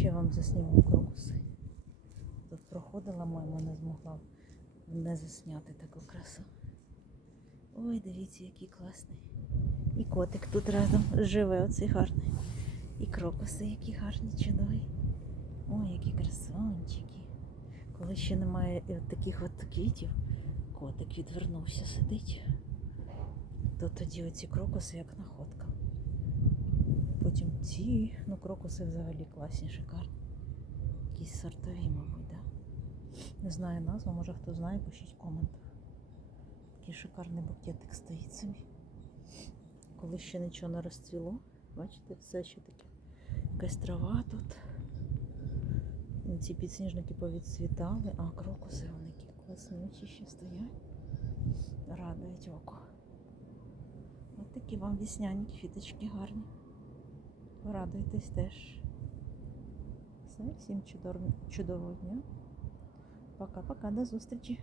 Ще вам засніму крокуси. Тут проходила мама, не змогла не засняти таку красу. Ой, дивіться, який класний. І котик тут разом живе, оцей гарний. І крокуси, які гарні, чудові. Ой, які красунчики. Коли ще немає от таких от квітів, котик відвернувся, сидить. То тоді оці крокуси як находка. Ці, ну крокуси взагалі класні, шикарні. Якісь сортові, мабуть, да? Не знаю назву, може хто знає, пишіть в. Такий шикарний букетик стоїть собі. Коли ще нічого не розцвіло, бачите, все ще таке. Якась трава тут. Ну, Ці підсніжники повідцвітали, а крокуси вони які класнючі ще стоять. Радують око. Ось такі вам вісняні квіточки гарні. Порадуйтесь теж. Все, всім чудового дня. Пока-пока, до зустрічі.